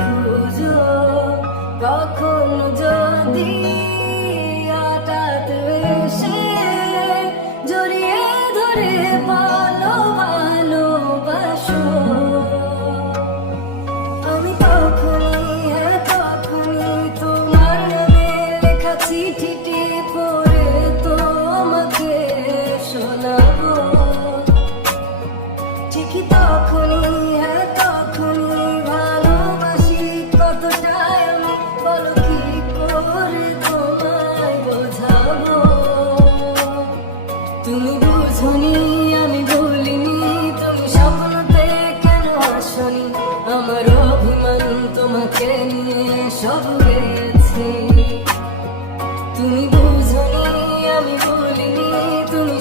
খুঁজো কখনো যদি হঠাৎ এসে জড়িয়ে ধরে বলো ভালোবাসো। আমি তখনই তখনই তোমার নামে লেখা চিঠিটি পড়ে তোমাকে শোনাবো। ঠিকই তখনই তখনই ভালোবাসি কতটাই আমি, বলো কি করে তোমায় বোঝাবো। তুমি বুঝোনি আমি ভুলিনি, তুমি স্বপ্নতে কেন আসনি, আমার অভিমান তোমাকে নিয়ে সব গেছে। তুমি বুঝোনি আমি ভুলিনি, তুমি